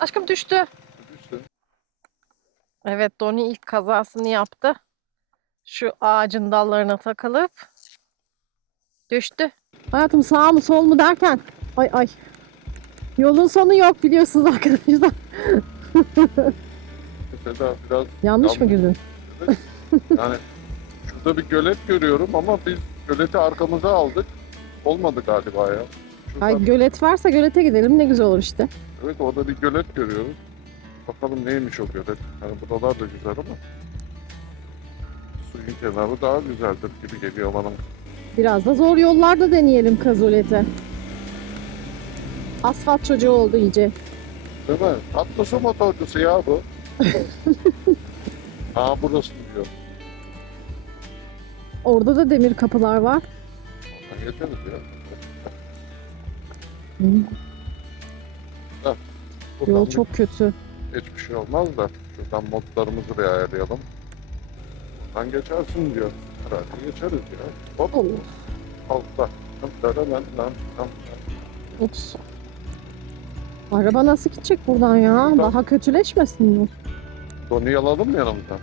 Aşkım düştü. İşte Evet Doni ilk kazasını yaptı. Şu ağacın dallarına takılıp düştü. Hayatım sağ mı sol mu derken ay ay. Yolun sonu yok biliyorsunuz arkadaşlar. Seda biraz Yanlış mı girdin? yani şurada bir gölet görüyorum ama biz göleti arkamıza aldık. Olmadı galiba ya. Şuradan, Ay gölet varsa gölete gidelim ne güzel olur işte. Evet orada bir gölet görüyoruz. Bakalım neymiş o gölet. Yani buralar da güzel ama suyun kenarı daha güzeldir gibi geliyor bana. Biraz da zor yollarda deneyelim kazolete. Asfalt çocuğu oldu iyice. Değil mi? Tatlı su motorcusu ya bu. Aa burası diyor. Orada da demir kapılar var. Geçeriz ya. Hı. Buradan Yol çok kötü. Hiçbir şey olmaz da şuradan modlarımızı bir ayarlayalım. Buradan geçersin diyor. Herhalde geçeriz ya. Hop Allah. altta. Lan lan lan lan lan. Ups. Araba nasıl gidecek buradan ya? Daha kötüleşmesin bu. Doni'yi alalım mı yanımıza?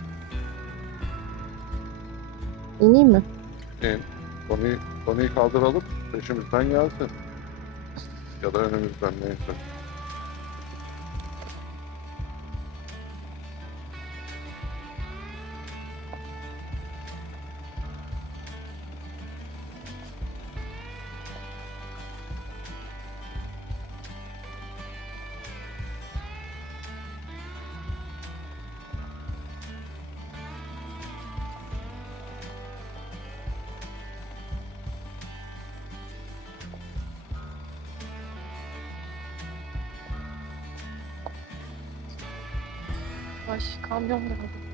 İneyim mi? İn. Doni'yi Doni'yi kaldıralım. Peşimizden gelsin. Ya da önümüzden neyse. Ay kamyon geldi.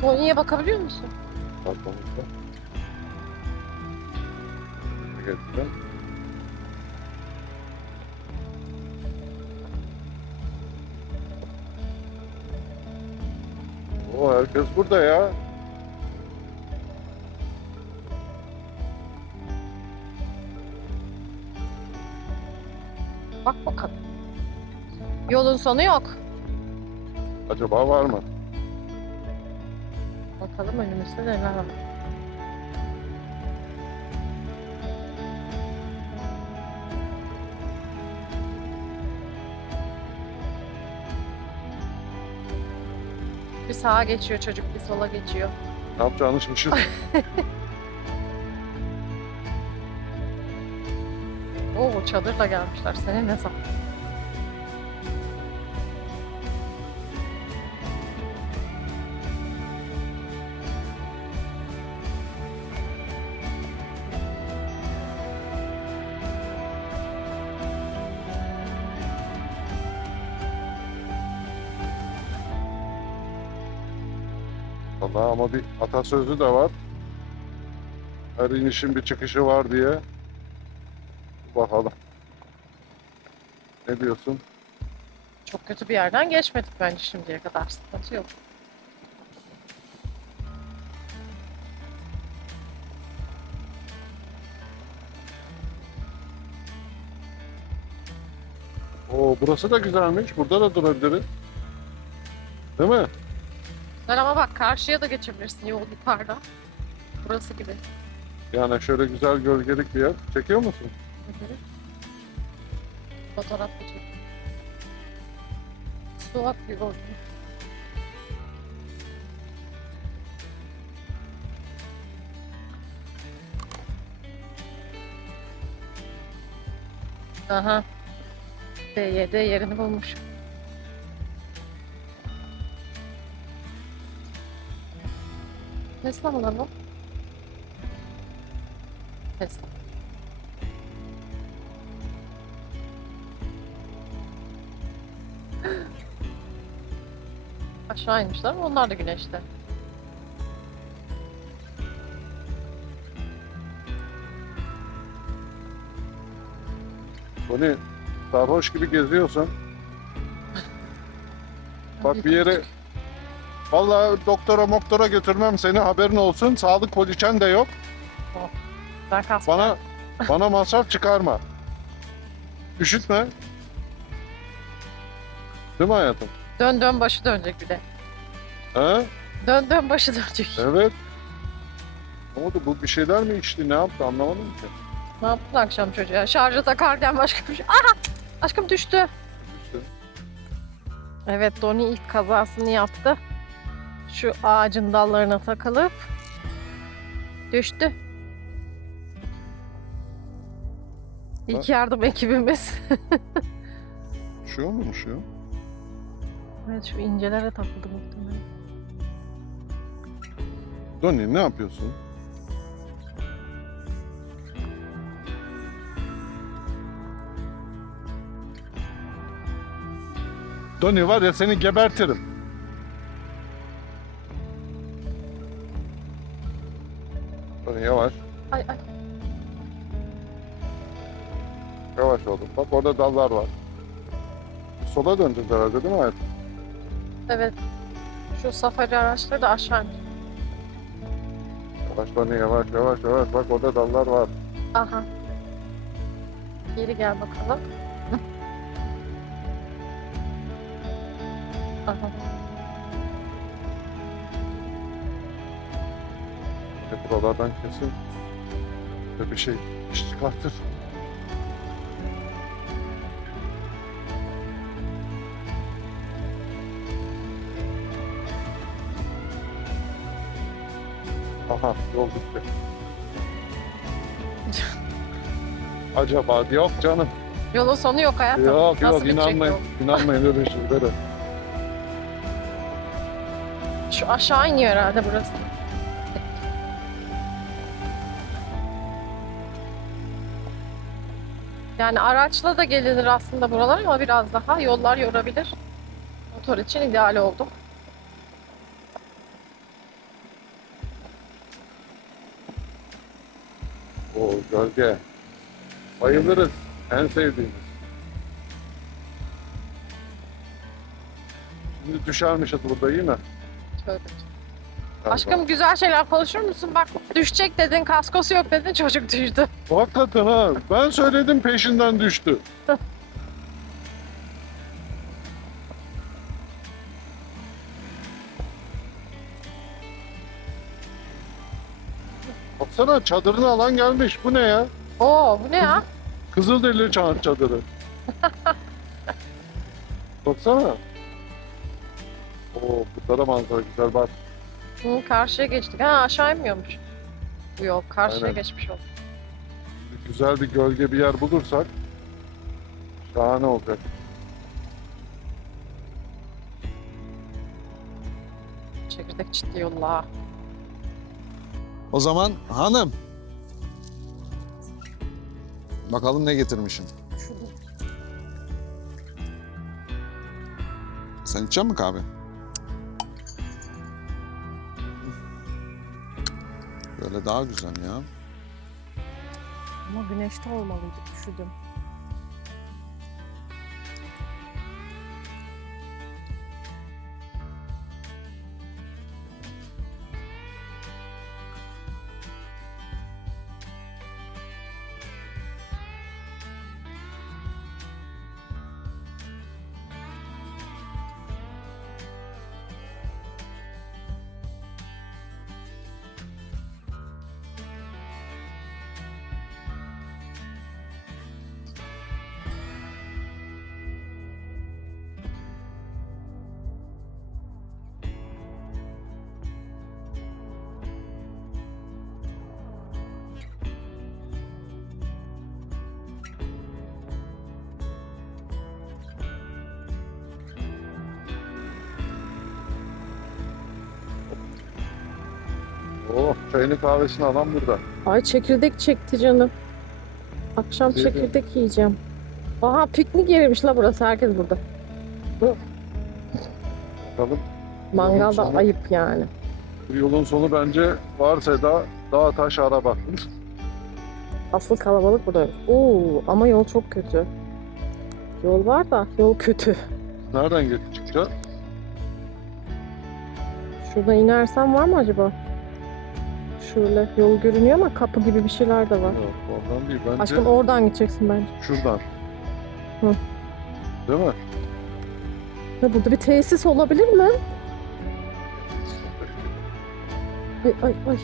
Tony'ye bakabiliyor musun? Arkamızda. Geçtim. Herkes burada ya. Bak bakalım. Yolun sonu yok. Acaba var mı? Bakalım önümüzde neler var. Sağa geçiyor çocuk, bir sola geçiyor. Ne yapacağını şaşır. Oo çadırla gelmişler. Senin ne zaman? Vallahi ama bir atasözü de var. Her inişin bir çıkışı var diye. Bakalım. Ne diyorsun? Çok kötü bir yerden geçmedik bence şimdiye kadar. Sıkıntı yok. Oo burası da güzelmiş. Burada da durabiliriz. Değil mi? Güzel ama bak karşıya da geçebilirsin yol yukarıda. Burası gibi. Yani şöyle güzel gölgelik bir yer. Çekiyor musun? Hı hı. Fotoğraf da çek. Su akıyor orada. Aha. B7 yerini bulmuş. Tesla mı lan o? Tesla. Aşağı inmişler ama onlar da güneşte. Bu ne? Sarhoş gibi geziyorsun. Bak bir yere Vallahi doktora moktora götürmem seni haberin olsun. Sağlık poliçen de yok. Ben kas. Bana bana masraf çıkarma. Üşütme. Değil mi hayatım? Dön dön başı dönecek bir de. He? Dön dön başı dönecek. Evet. Ne oldu? Bu bir şeyler mi içti? Ne yaptı? Anlamadım ki. Ne yaptın akşam çocuğa? Şarja takarken başka bir şey. Aha! Aşkım düştü. İşte. Evet Doni ilk kazasını yaptı. Şu ağacın dallarına takılıp düştü. İlk yardım ekibimiz. Şu mu şu? evet şu incelere takıldı muhtemelen. Doni ne yapıyorsun? Doni var ya seni gebertirim. Doni yavaş. Ay ay. Yavaş oğlum. Bak orada dallar var. Sola döneceğiz herhalde değil mi hayatım? Evet. Şu safari araçları da aşağı indi. Yavaş Doni yavaş yavaş yavaş. Bak orada dallar var. Aha. Geri gel bakalım. Aha. E, buralardan kesin böyle bir şey iş çıkartır. Aha yol bitti. Acaba yok canım. Yolun sonu yok hayatım. Yok Nasıl yok inanmayın. yol? İnanmayın öyle şeylere. Şu aşağı iniyor herhalde burası. Yani araçla da gelinir aslında buralar ama biraz daha yollar yorabilir. Motor için ideal oldu. O gölge. Bayılırız. En sevdiğimiz. Şimdi düşermişiz burada iyi mi? Tövbe. Galiba. Aşkım güzel şeyler konuşur musun? Bak düşecek dedin, kaskosu yok dedin, çocuk düştü. Hakikaten ha. Ben söyledim peşinden düştü. Baksana çadırını alan gelmiş. Bu ne ya? Oo bu ne ya? Kızılderili ça- çadırı. Baksana. Oo, burada da manzara güzel bak. Hı, karşıya geçtik. Ha aşağı inmiyormuş. Bu yol karşıya Aynen. geçmiş oldu. Güzel bir gölge bir yer bulursak şahane olacak. Çekirdek çitli yolla. O zaman hanım. Bakalım ne getirmişsin. Sen içecek misin kahve? Böyle daha güzel ya. Ama güneşte olmalıydı üşüdüm. Çayını kahvesini alan burada. Ay çekirdek çekti canım. Akşam Güzel. çekirdek yiyeceğim. Aha piknik yeriymiş la burası herkes burada. Bakalım. Mangal da Sonra- ayıp yani. Bu yolun sonu bence varsa da dağ taş araba. Asıl kalabalık burada. Oo ama yol çok kötü. Yol var da yol kötü. Nereden çıkacağız? Şurada inersem var mı acaba? Şöyle yol görünüyor ama kapı gibi bir şeyler de var. Yok, oradan değil. Bence Aşkım oradan gideceksin bence. şuradan. Hı. Değil mi? Ya burada bir tesis olabilir mi? Ay ay ay.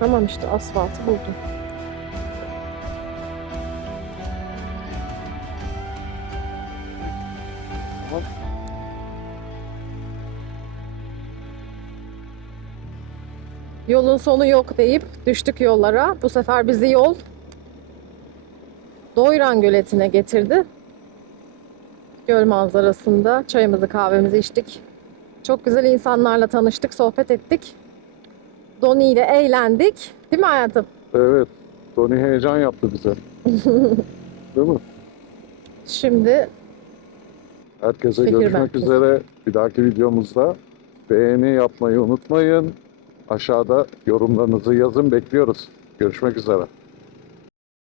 Tamam işte asfaltı buldum. Yolun sonu yok deyip düştük yollara. Bu sefer bizi yol Doyran Göleti'ne getirdi. Göl manzarasında çayımızı kahvemizi içtik. Çok güzel insanlarla tanıştık, sohbet ettik. Doni ile eğlendik. Değil mi hayatım? Evet. Tony heyecan yaptı bize. Değil mi? Şimdi Herkese Fikir görüşmek merkezi. üzere. Bir dahaki videomuzda beğeni yapmayı unutmayın. Aşağıda yorumlarınızı yazın bekliyoruz. Görüşmek üzere.